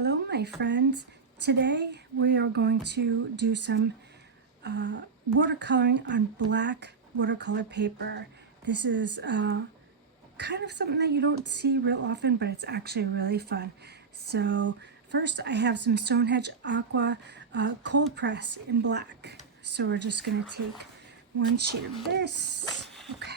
Hello my friends. Today we are going to do some watercoloring on black watercolor paper. This is kind of something that you don't see real often, but it's actually really fun. So first I have some Stonehenge Aqua cold press in black. So we're just going to take one sheet of this. Okay.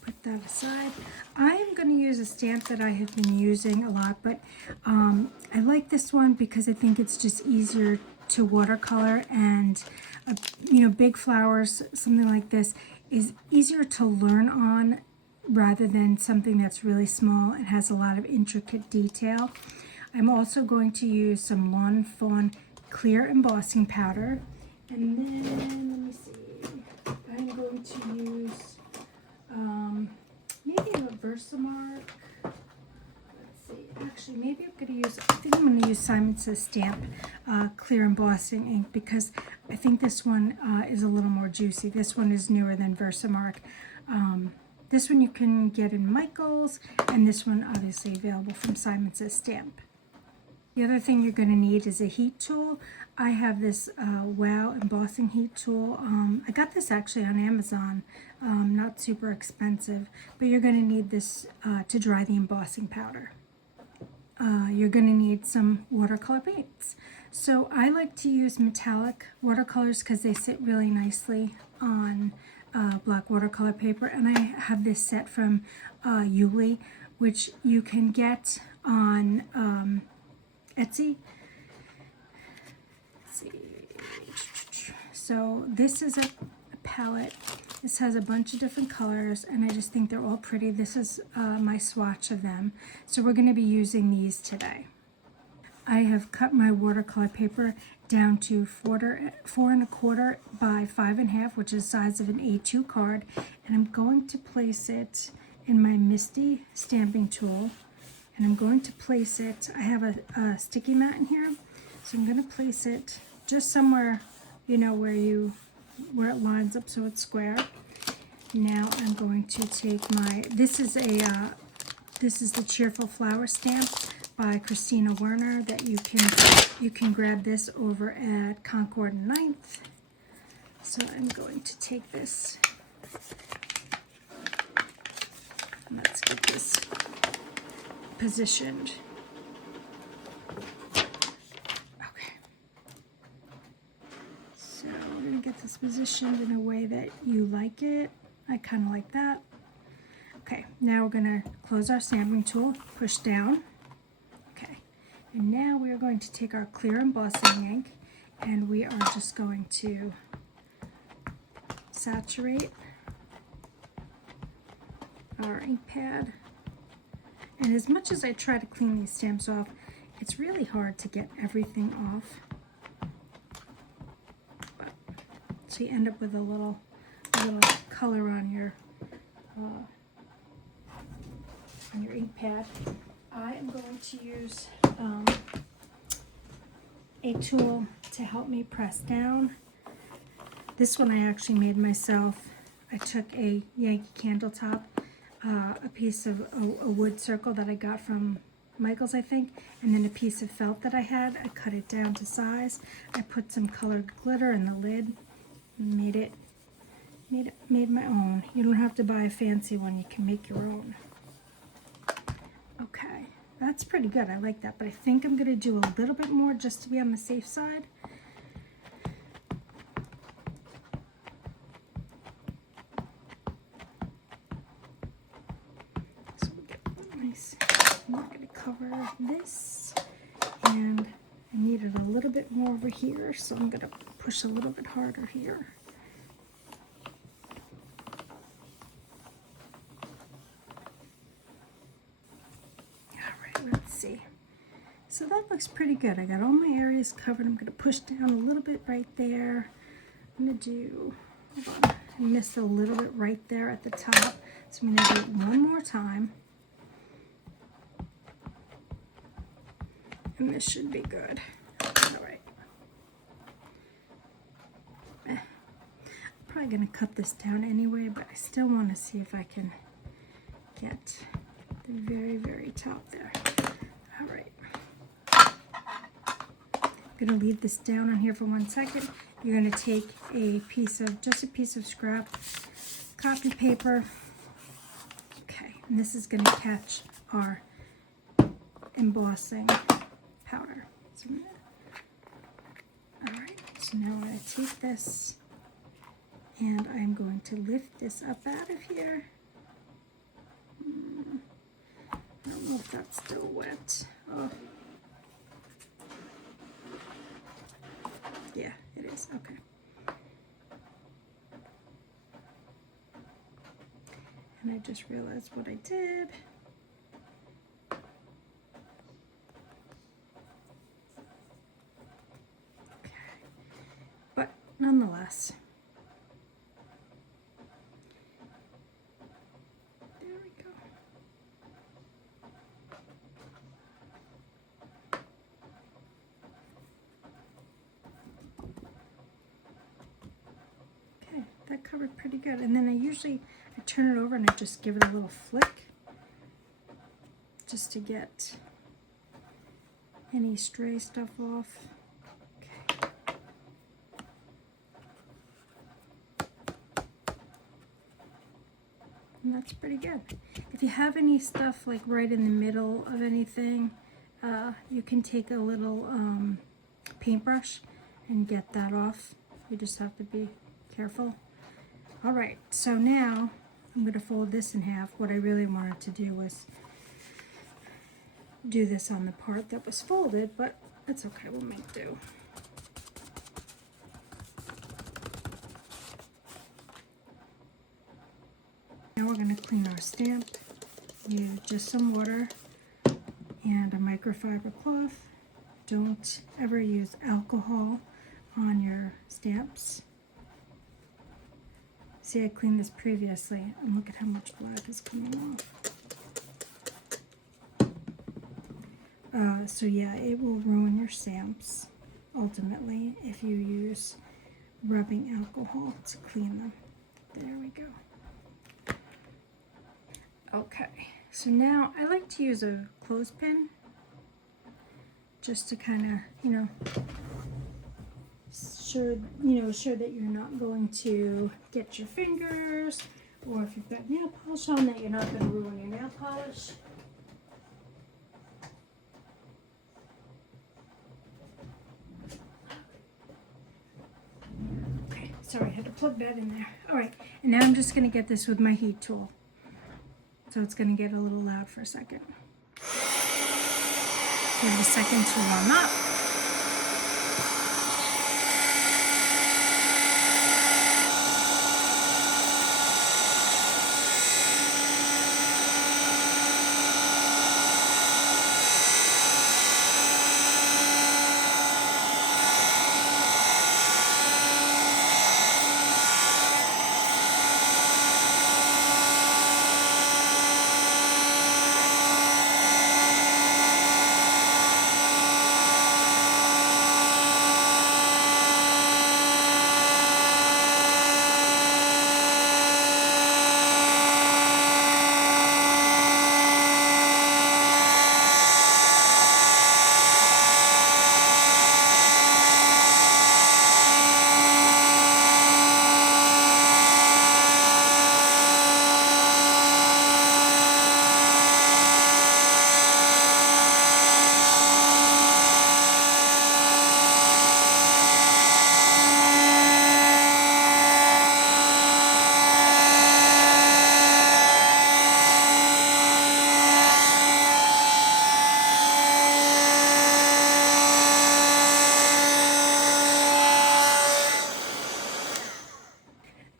Put that aside. I am going to use a stamp that I have been using a lot, but I like this one because I think it's just easier to watercolor, and big flowers, something like this, is easier to learn on rather than something that's really small and has a lot of intricate detail. I'm also going to use some Lawn Fawn clear embossing powder, and then let me see, I'm going to use maybe a Versamark. Let's see. Actually, maybe I think I'm going to use Simon Says Stamp clear embossing ink because I think this one is a little more juicy. This one is newer than Versamark. This one you can get in Michael's, and this one obviously available from Simon Says Stamp. The other thing you're going to need is a heat tool. I have this Wow embossing heat tool. I got this actually on Amazon, not super expensive, but you're going to need this to dry the embossing powder. You're going to need some watercolor paints. So I like to use metallic watercolors because they sit really nicely on black watercolor paper, and I have this set from Yuli, which you can get on Etsy. Let's see. So this is a palette. This has a bunch of different colors, and I just think they're all pretty. This is my swatch of them. So we're going to be using these today. I have cut my watercolor paper down to 4 1/4 by 5 1/2, which is the size of an A2 card, and I'm going to place it in my Misty stamping tool. And I'm going to place it, I have a sticky mat in here, so I'm going to place it just somewhere, where it lines up so it's square. Now I'm going to take this is the Cheerful Flower stamp by Christina Werner that you can grab this over at Concord and 9th. So I'm going to take this, and let's get this positioned. Okay. So we're going to get this positioned in a way that you like it. I kind of like that. Okay, now we're going to close our stamping tool, push down. Okay, and now we are going to take our clear embossing ink, and we are just going to saturate our ink pad. And as much as I try to clean these stamps off, it's really hard to get everything off. So you end up with a little color on your ink pad. I am going to use a tool to help me press down. This one I actually made myself. I took a Yankee Candle top, a piece of a wood circle that I got from Michael's, I think, and then a piece of felt that I had. I cut it down to size. I put some colored glitter in the lid and made my own. You don't have to buy a fancy one, you can make your own. Okay, that's pretty good. I like that, but I think I'm going to do a little bit more just to be on the safe side. I'm going to cover this, and I need it a little bit more over here, so I'm going to push a little bit harder here. Alright, let's see. So that looks pretty good. I got all my areas covered. I'm going to push down a little bit right there. I'm going to do, hold on, I missed a little bit right there at the top, so I'm going to do it one more time. And this should be good. All right. I'm probably going to cut this down anyway, but I still want to see if I can get the very, very top there. All right. going to leave this down on here for 1 second. You're going to take just a piece of scrap copy paper. Okay, and this is going to catch our embossing powder. So, all right, so now I'm going to take this and I'm going to lift this up out of here. I don't know if that's still wet. Oh. Yeah, it is. Okay. And I just realized what I did. Okay. But nonetheless, there we go. Okay, that covered pretty good. And then I turn it over and I just give it a little flick just to get any stray stuff off. Okay. And that's pretty good. If you have any stuff like right in the middle of anything, you can take a little paintbrush and get that off. You just have to be careful. All right, so now I'm going to fold this in half. What I really wanted to do was do this on the part that was folded, but it's okay, we'll make do. Now we're going to clean our stamp. Use just some water and a microfiber cloth. Don't ever use alcohol on your stamps. See, I cleaned this previously, and look at how much black is coming off. So yeah, it will ruin your stamps, ultimately, if you use rubbing alcohol to clean them. There we go. Okay, so now I like to use a clothespin, just to kind of, sure that you're not going to get your fingers, or if you've got nail polish on, that you're not going to ruin your nail polish. Okay, sorry, I had to plug that in there. All right, and now I'm just going to get this with my heat tool. So it's going to get a little loud for a second. Give it a second to warm up.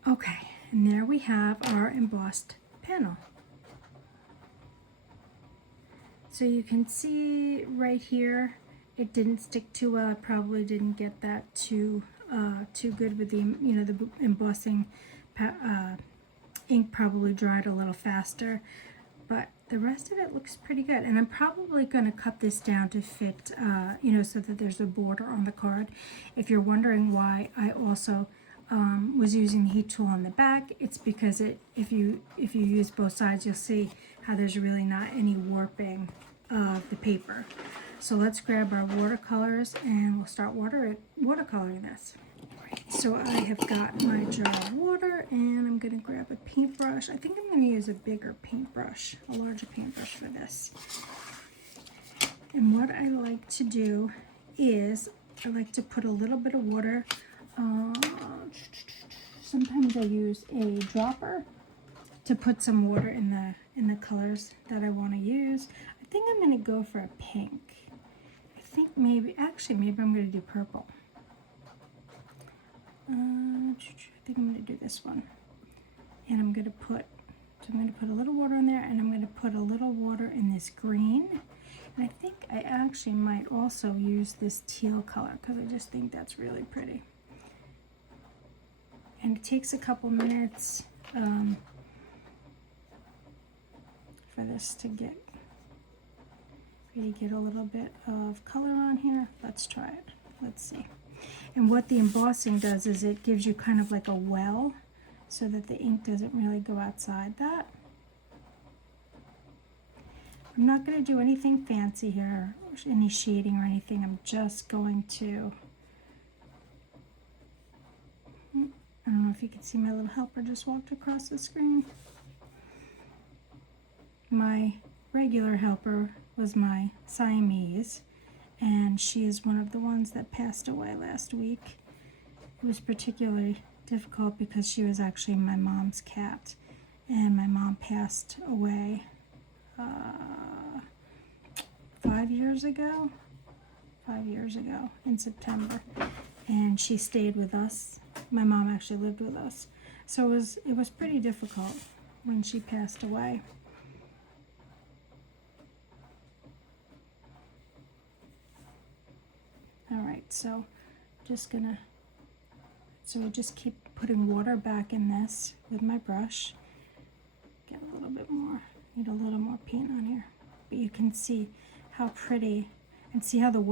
Okay, and there we have our embossed panel. So you can see right here, it didn't stick too well. I probably didn't get that too good with the, the embossing ink probably dried a little faster, but the rest of it looks pretty good. And I'm probably going to cut this down to fit, so that there's a border on the card. If you're wondering why I also was using the heat tool on the back, it's because if you use both sides, you'll see how there's really not any warping of the paper. So let's grab our watercolors and we'll start watercoloring this. So I have got my jar of water and I'm going to grab a paintbrush. I think I'm going to use a bigger paintbrush, a larger paintbrush for this. And what I like to do is I like to put a little bit of water. Sometimes I use a dropper to put some water in the colors that I want to use. I think I'm going to go for a pink. I think maybe I'm going to do purple. I think I'm going to do this one. And I'm going to put a little water in there, and I'm going to put a little water in this green. And I think I actually might also use this teal color because I just think that's really pretty. And it takes a couple minutes for this to get a little bit of color on here. Let's try it. Let's see. And what the embossing does is it gives you kind of like a well so that the ink doesn't really go outside that. I'm not going to do anything fancy here, any shading or anything. I'm just going to, I don't know if you can see my little helper just walked across the screen. My regular helper was my Siamese, and she is one of the ones that passed away last week. It was particularly difficult because she was actually my mom's cat, and my mom passed away 5 years ago in September, and she stayed with us. My mom actually lived with us, so it was pretty difficult when she passed away. All right, so I just keep putting water back in this with my brush. Get a little bit more, need a little more paint on here. But you can see how pretty, and see how the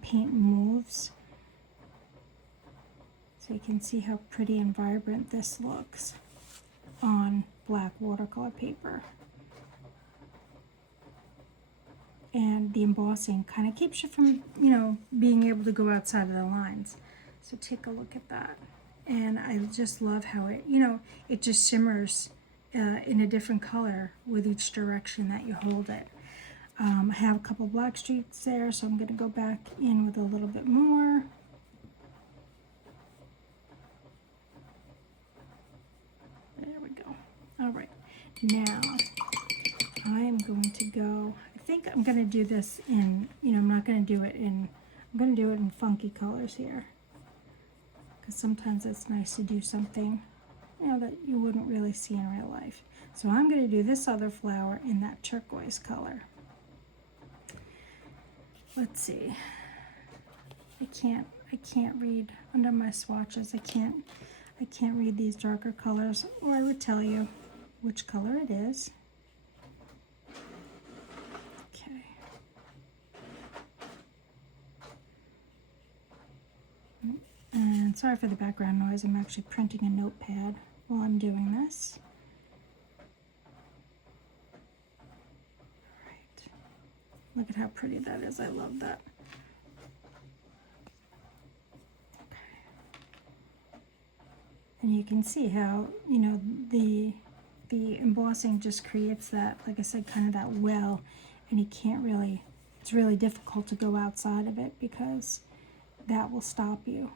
paint moves. So you can see how pretty and vibrant this looks on black watercolor paper. And the embossing kind of keeps you from, being able to go outside of the lines. So take a look at that. And I just love how it just shimmers in a different color with each direction that you hold it. I have a couple black streaks there, so I'm going to go back in with a little bit more. There we go. All right. Now, I am going to go, I think I'm going to do this in, I'm going to do it in funky colors here. Because sometimes it's nice to do something, that you wouldn't really see in real life. So I'm going to do this other flower in that turquoise color. Let's see. I can't read under my swatches. I can't read these darker colors, or I would tell you which color it is. Okay. And sorry for the background noise. I'm actually printing a notepad while I'm doing this. All right. Look at how pretty that is. I love that. And you can see how, the embossing just creates that, like I said, kind of that well, and it's really difficult to go outside of it because that will stop you.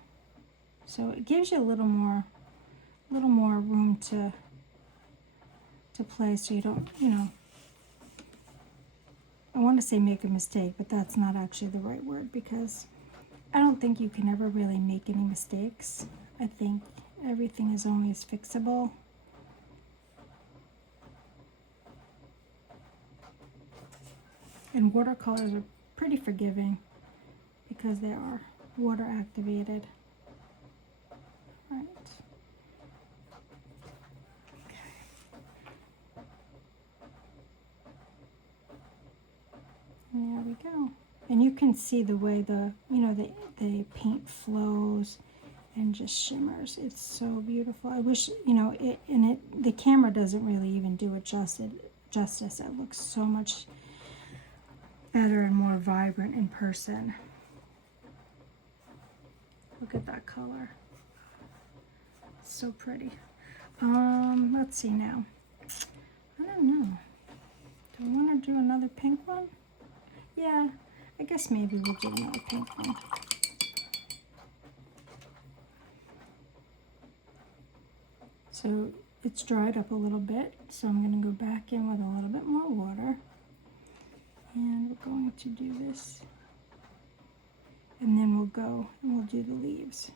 So it gives you a little more room to play, so you don't, I want to say make a mistake, but that's not actually the right word, because I don't think you can ever really make any mistakes. I think everything is always fixable. And watercolors are pretty forgiving because they are water activated. Right. Okay. There we go. And you can see the way the paint flows and just shimmers. It's so beautiful. I wish, the camera doesn't really even do it justice. It looks so much better and more vibrant in person. Look at that color. So pretty. Let's see now. I don't know. Do I want to do another pink one? Yeah, I guess maybe we'll do another pink one. So it's dried up a little bit, so I'm going to go back in with a little bit more water. And we're going to do this. And then we'll go and we'll do the leaves.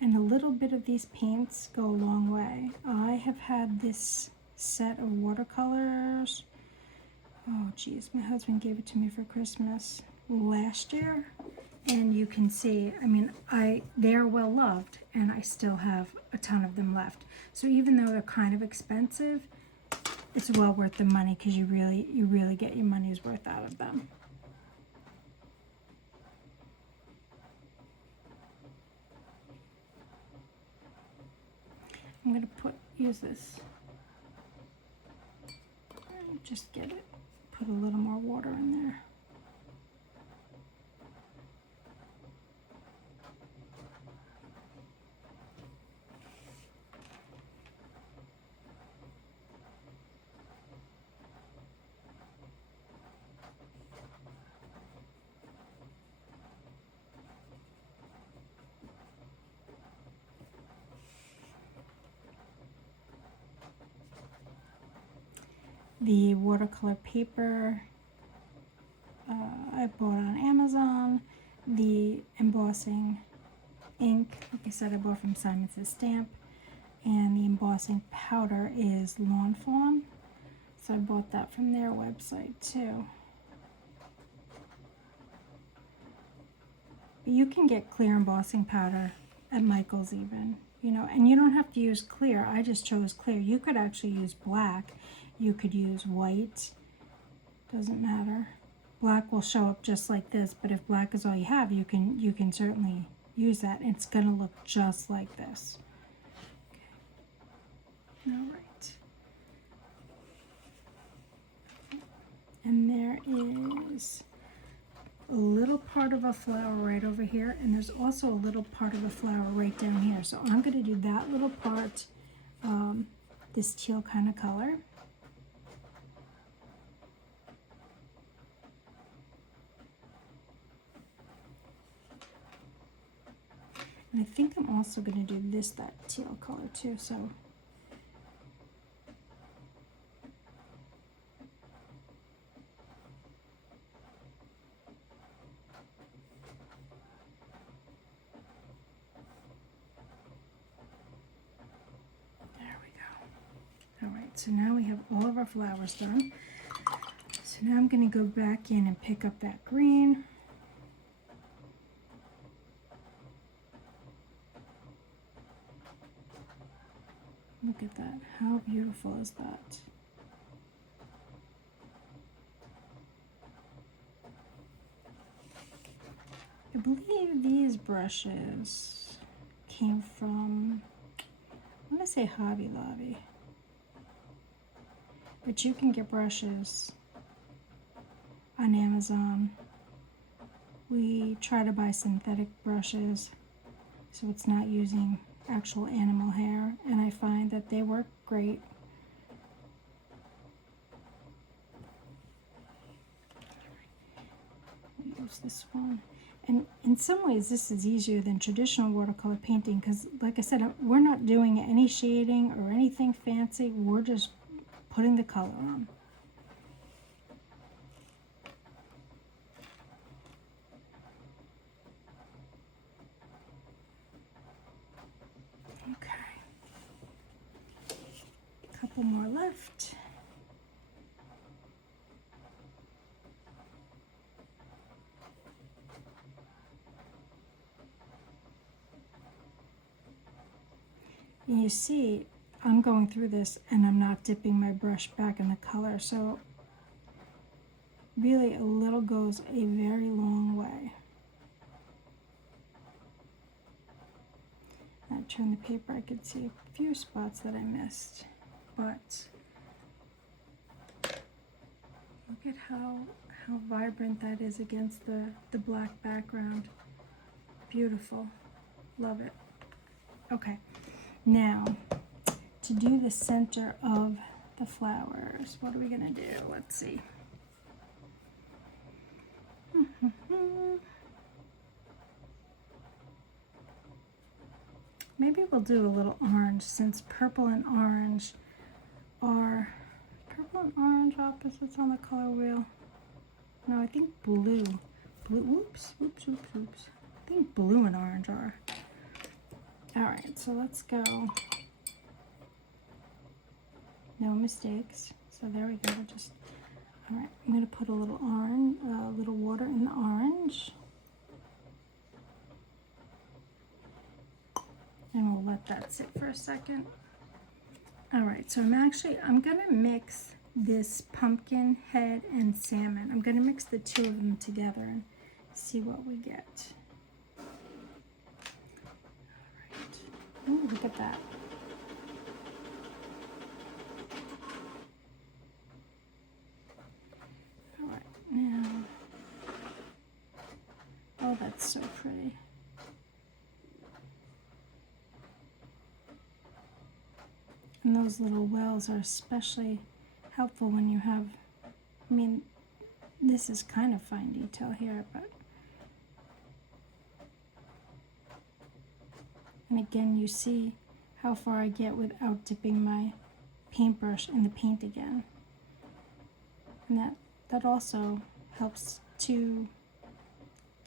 And a little bit of these paints go a long way. I have had this set of watercolors. Oh geez, my husband gave it to me for Christmas last year. And you can see, I mean, they're well loved and I still have a ton of them left. So even though they're kind of expensive, it's well worth the money because you really get your money's worth out of them. I'm going to use this, just get it, put a little more water in there. The watercolor paper I bought on Amazon. The embossing ink, like I said, I bought from Simon Says Stamp. And the embossing powder is Lawn Fawn. So I bought that from their website too. But you can get clear embossing powder at Michael's even, you know, and you don't have to use clear. I just chose clear. You could actually use black. You could use white, doesn't matter. Black will show up just like this, but if black is all you have, you can certainly use that. It's gonna look just like this. Okay. All right. And there is a little part of a flower right over here, and there's also a little part of a flower right down here. So I'm gonna do that little part, this teal kind of color. And I think I'm also going to do that teal color too, so. There we go. All right, so now we have all of our flowers done. So now I'm going to go back in and pick up that green. Look at that. How beautiful is that? I believe these brushes came from, I'm going to say Hobby Lobby. But you can get brushes on Amazon. We try to buy synthetic brushes so it's not using actual animal hair, and I find that they work great. Use this one, and in some ways this is easier than traditional watercolor painting because, like I said, we're not doing any shading or anything fancy. We're just putting the color on. Couple more left. And you see, I'm going through this and I'm not dipping my brush back in the color, so Really, a little goes a very long way. I turned the paper, I could see a few spots that I missed, but look at how vibrant that is against the black background. Beautiful. Love it. Okay, now to do the center of the flowers, what are we gonna do? Let's see. Maybe we'll do a little orange, since purple and orange are opposites on the color wheel. No, I think blue. Oops. I think blue and orange are. All right, so let's go. No mistakes. So there we go. All right, I'm gonna put a little orange, little water in the orange. And we'll let that sit for a second. All right, so I'm gonna mix this pumpkin head and salmon. I'm gonna mix the two of them together and see what we get. All right. Ooh, look at that. All right, now, oh, that's so pretty. And those little wells are especially helpful when you have, I mean, this is kind of fine detail here, but, and again, you see how far I get without dipping my paintbrush in the paint again. And that also helps to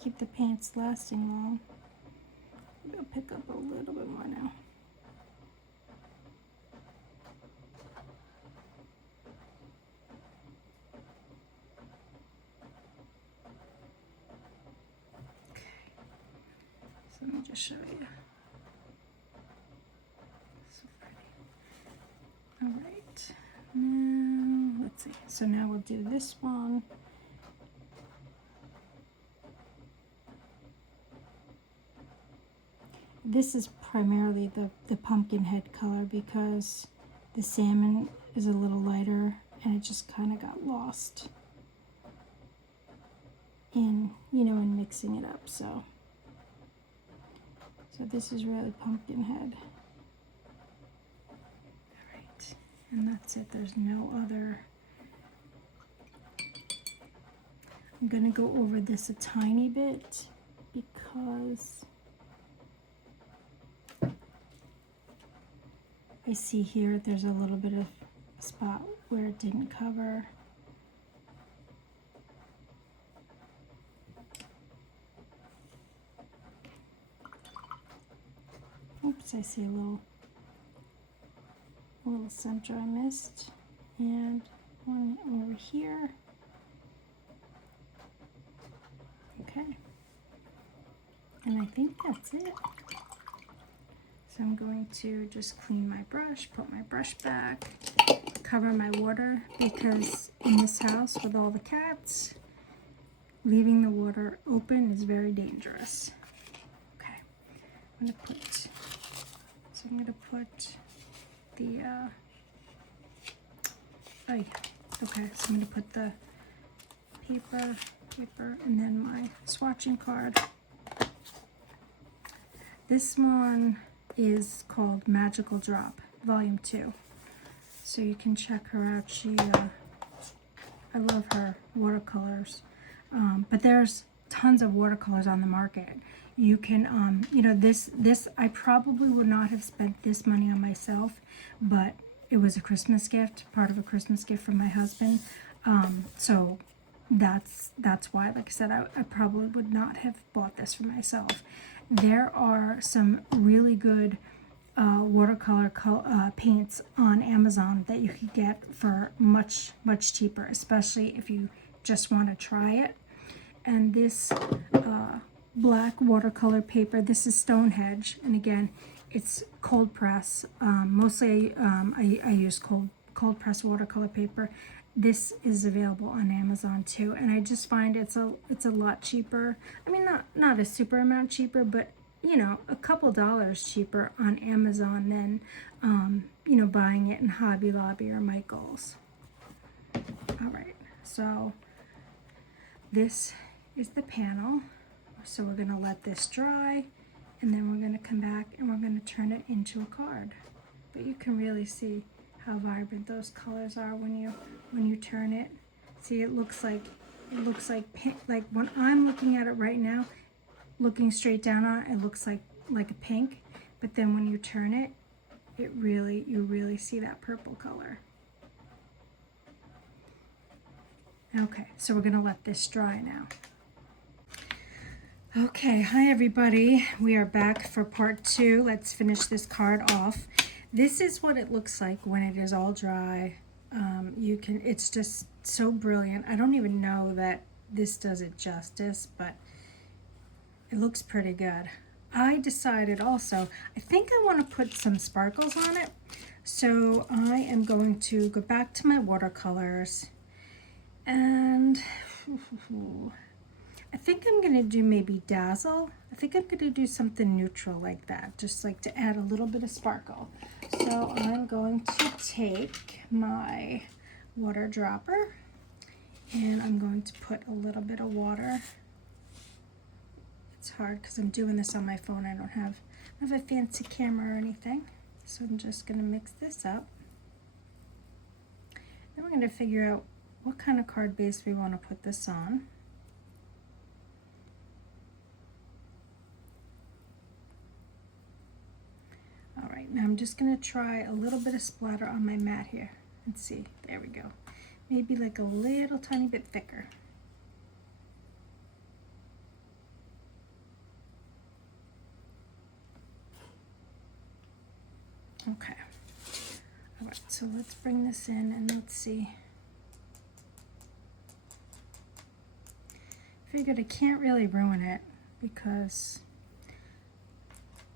keep the paints lasting long. Maybe I'll pick up a little bit more now. So let me just show you. So pretty. All right, now let's see. So now we'll do this one. This is primarily the pumpkin head color because the salmon is a little lighter and it just kind of got lost in, in mixing it up. So this is really pumpkin head. All right, and that's it. There's no other. I'm gonna go over this a tiny bit because I see here there's a little bit of a spot where it didn't cover. Oops, I see a little center I missed, and one over here. Okay, and I think that's it. So I'm going to just clean my brush, put my brush back, cover my water, because in this house with all the cats, leaving the water open is very dangerous. Okay, I'm gonna put the, okay, so I'm gonna put the paper, and then my swatching card. This one is called Magical Drop, Volume 2. So you can check her out. I love her watercolors. But there's tons of watercolors on the market. You can, this, I probably would not have spent this money on myself, but it was a Christmas gift, part of a Christmas gift from my husband. So that's why, like I said, I probably would not have bought this for myself. There are some really good watercolor paints on Amazon that you can get for much cheaper, especially if you just want to try it. And this black watercolor paper, this is Stonehenge, and again, it's cold press. Mostly I use cold press watercolor paper. this is available on Amazon too, and I just find it's a lot cheaper. I mean, not a super amount cheaper, but you know, a couple dollars cheaper on Amazon than you know, buying it in Hobby Lobby or Michael's. All right, so this is the panel. So we're going to let this dry, and then we're going to come back and we're going to turn it into a card. But you can really see how vibrant those colors are when you turn it. See, it looks like pink. Like when I'm looking at it right now, looking straight down on it, it looks like a pink. But then when you turn it, you really see that purple color. Okay, so we're gonna let this dry now. Okay, hi everybody. We are back for part 2. Let's finish this card off. This is what it looks like when it is all dry. It's just so brilliant. I don't even know that this does it justice, but it looks pretty good. I decided also, I think I want to put some sparkles on it. So I am going to go back to my watercolors, and I think I'm going to do maybe Dazzle. I think I'm going to do something neutral like that, just like to add a little bit of sparkle. So I'm going to take my water dropper, and I'm going to put a little bit of water. It's hard because I'm doing this on my phone. I don't have a fancy camera or anything. So I'm just going to mix this up. Then we're going to figure out what kind of card base we want to put this on. All right, now I'm just going to try a little bit of splatter on my mat here. Let's see, there we go. Maybe like a little tiny bit thicker. Okay. All right, so let's bring this in and let's see. Figured I can't really ruin it because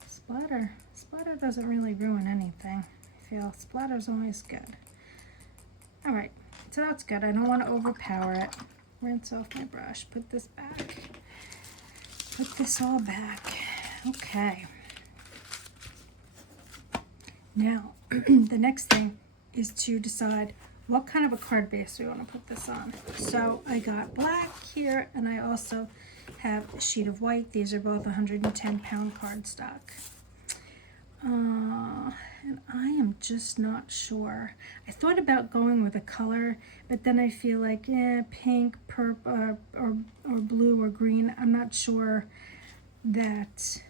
splatter doesn't really ruin anything. I feel splatter's always good. All right, so that's good. I don't want to overpower it. Rinse off my brush, put this back. Put this all back. Okay. Now, the next thing is to decide what kind of a card base we want to put this on. So I got black here, and I also have a sheet of white. These are both 110-pound cardstock. And I am just not sure. I thought about going with a color, but then I feel like, pink, purple, or blue or green. I'm not sure that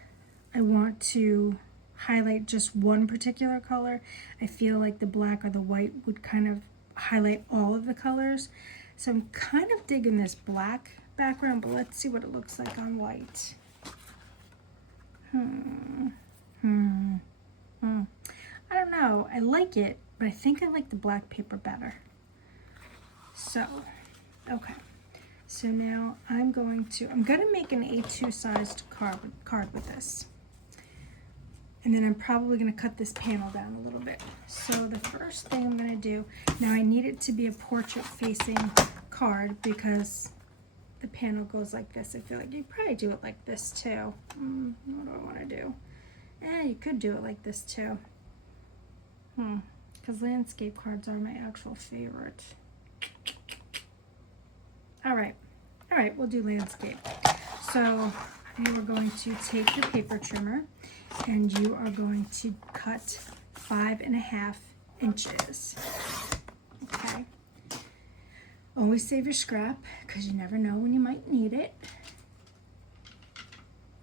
I want to highlight just one particular color. I feel like the black or the white would kind of highlight all of the colors. So I'm kind of digging this black background, but let's see what it looks like on white. I don't know. I like it, but I think I like the black paper better. So, okay. So now I'm gonna make an A2 sized card with this. And then I'm probably going to cut this panel down a little bit. So the first thing I'm going to do, now I need it to be a portrait facing card because the panel goes like this. I feel like you probably do it like this too. What do I want to do? You could do it like this too. Because landscape cards are my actual favorite. All right, we'll do landscape. So you are going to take your paper trimmer, and you are going to cut 5.5 inches. Okay. Always save your scrap because you never know when you might need it.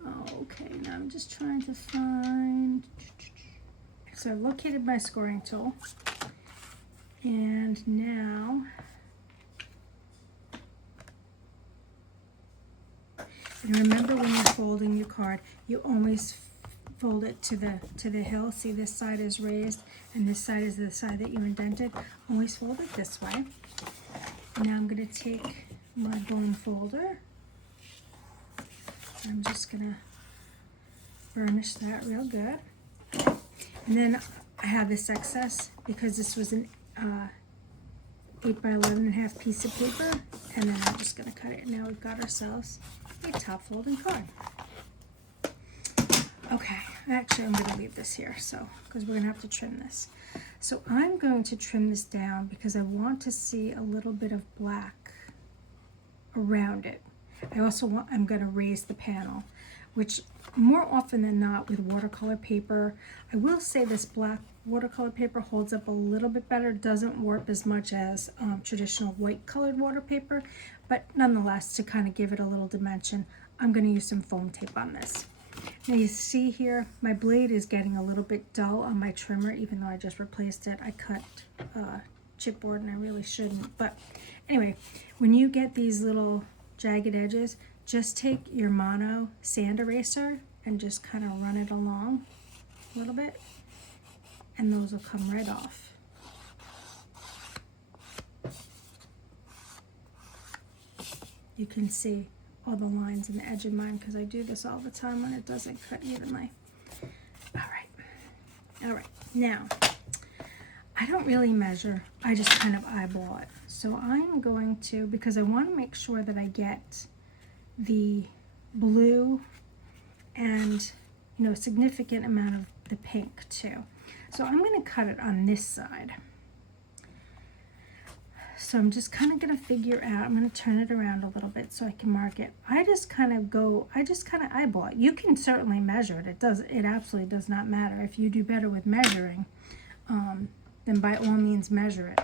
Okay, now I'm just trying to find. So I've located my scoring tool, and now remember when you're folding your card, you always fold it to the hill. See, this side is raised and this side is the side that you indented. Always fold it this way. Now I'm going to take my bone folder. I'm just going to burnish that real good. And then I have this excess because this was 8x11.5 piece of paper, and then I'm just going to cut it. Now we've got ourselves a top folding card. Okay, actually I'm going to leave this here, so because we're going to have to trim this. So I'm going to trim this down because I want to see a little bit of black around it. I'm going to raise the panel, which more often than not with watercolor paper, I will say this black watercolor paper holds up a little bit better, doesn't warp as much as traditional white colored water paper, but nonetheless, to kind of give it a little dimension, I'm going to use some foam tape on this. Now you see here, my blade is getting a little bit dull on my trimmer, even though I just replaced it. I cut chipboard and I really shouldn't. But anyway, when you get these little jagged edges, just take your mono sand eraser and just kind of run it along a little bit, and those will come right off. You can see all the lines in the edge of mine because I do this all the time when it doesn't cut evenly. All right, now I don't really measure, I just kind of eyeball it. So I'm going to, because I want to make sure that I get the blue and a significant amount of the pink too. So I'm going to cut it on this side. So I'm just kind of going to figure out, I'm going to turn it around a little bit so I can mark it. I just kind of eyeball it. You can certainly measure it. It absolutely does not matter. If you do better with measuring, then by all means measure it.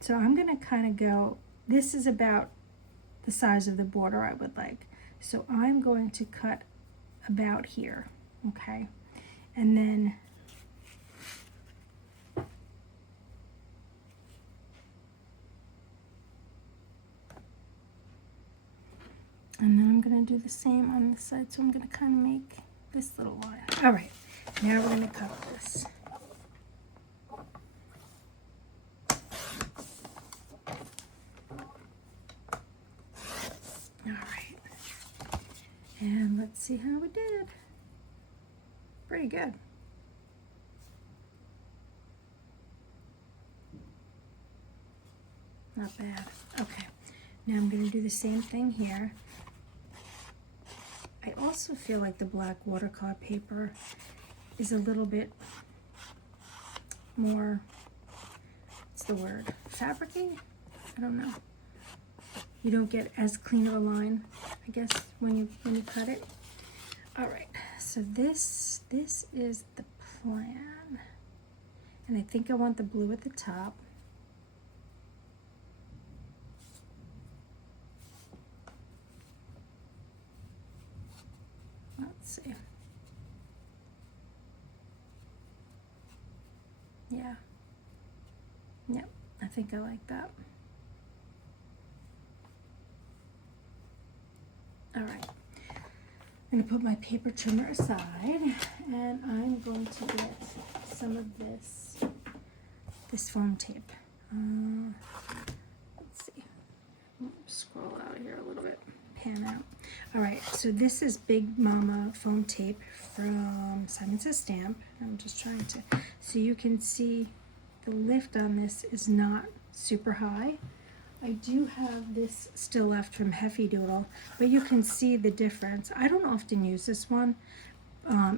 So I'm going to kind of go, this is about the size of the border I would like. So I'm going to cut about here, okay? And then I'm going to do the same on this side. So I'm going to kind of make this little line. All right, now we're going to cut this. All right, and let's see how we did. Pretty good. Not bad. Okay, now I'm going to do the same thing here. I also feel like the black watercolor paper is a little bit more, what's the word, fabricy? I don't know. You don't get as clean of a line, I guess, when you cut it. All right, so this is the plan. And I think I want the blue at the top. Let's see. Yeah. Yep, I think I like that. All right. I'm going to put my paper trimmer aside, and I'm going to get some of this foam tape. Let's see. Scroll out of here a little bit. Pan out. All right, so this is Big Mama foam tape from Simon Says Stamp. I'm just trying to, so you can see the lift on this is not super high. I do have this still left from Heffy Doodle, but you can see the difference. I don't often use this one,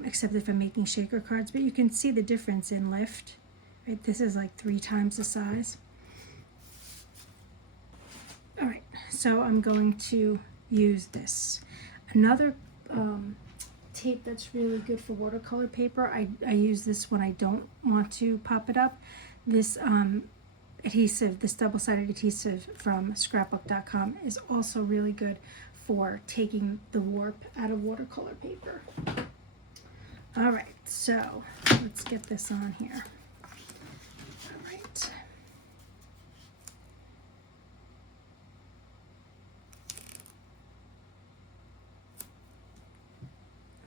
except if I'm making shaker cards, but you can see the difference in lift. Right, this is like 3 times the size. All right, so I'm going to use this. Another tape that's really good for watercolor paper, I use this when I don't want to pop it up. This adhesive, this double-sided adhesive from scrapbook.com is also really good for taking the warp out of watercolor paper. All right, so let's get this on here. All right.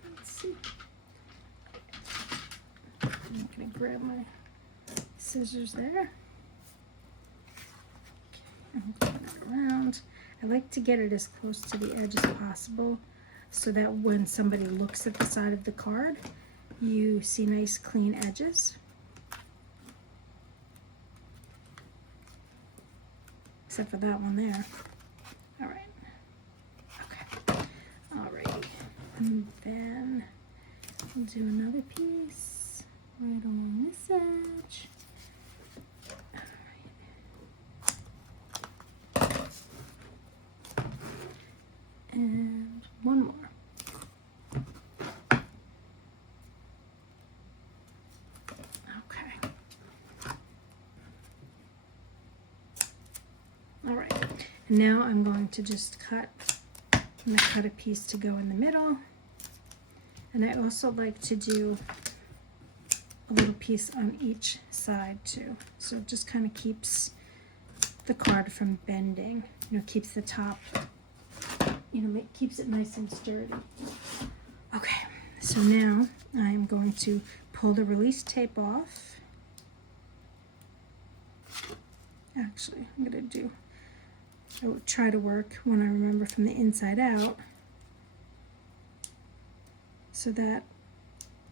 Let's see. I'm gonna grab my scissors there. And turn it around. I like to get it as close to the edge as possible so that when somebody looks at the side of the card, you see nice clean edges. except for that one there. All right. Okay. All right. And then we'll do another piece right along this edge. All right. And one more. All right, and now I'm going to just cut. I'm going to cut a piece to go in the middle, and I also like to do a little piece on each side too, so it just kind of keeps the card from bending. You know, keeps the top, you know, keeps it nice and sturdy. Okay, so now I'm going to pull the release tape off. Actually, I'm going to do. I will try to work when I remember from the inside out, so that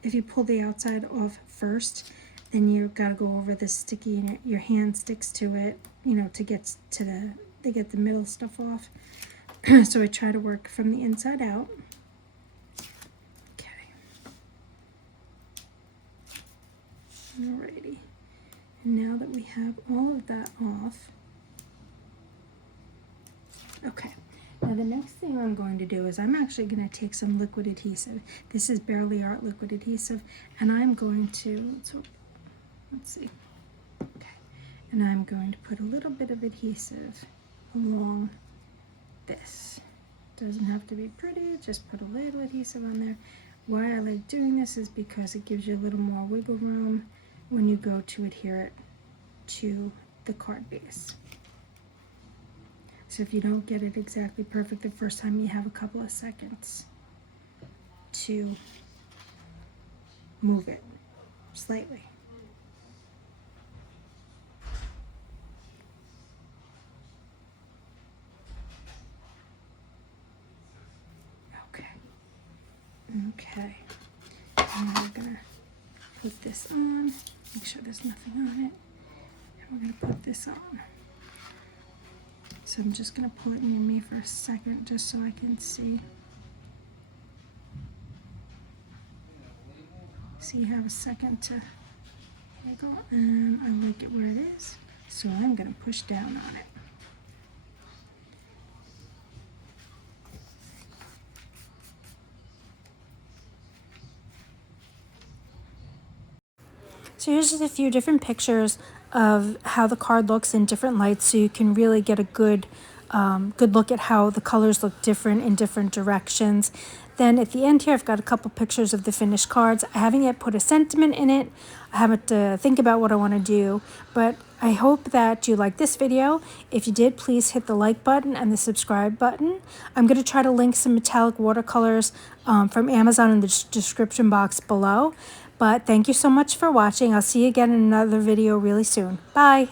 if you pull the outside off first, then you've got to go over the sticky and your hand sticks to it, you know, to get to get the middle stuff off. So I try to work from the inside out. Okay. Alrighty. And now that we have all of that off, okay, now the next thing I'm going to do is I'm actually going to take some liquid adhesive. This is Barely Art liquid adhesive, and I'm going to, so let's see, okay, and I'm going to put a little bit of adhesive along this. Doesn't have to be pretty, just put a little adhesive on there. Why I like doing this is because it gives you a little more wiggle room when you go to adhere it to the card base. So if you don't get it exactly perfect the first time, you have a couple of seconds to move it slightly. Okay. Okay. And we're gonna put this on, make sure there's nothing on it. And we're gonna put this on. So I'm just going to pull it near me for a second just so I can see. So you have a second to wiggle, and I like it where it is, so I'm going to push down on it. So here's just a few different pictures of how the card looks in different lights, so you can really get a good look at how the colors look different in different directions. Then at the end here, I've got a couple pictures of the finished cards. I haven't yet put a sentiment in it. I haven't to think about what I want to do, but I hope that you like this video. If you did, please hit the like button and the subscribe button. I'm going to try to link some metallic watercolors from Amazon in the description box below. But thank you so much for watching. I'll see you again in another video really soon. Bye.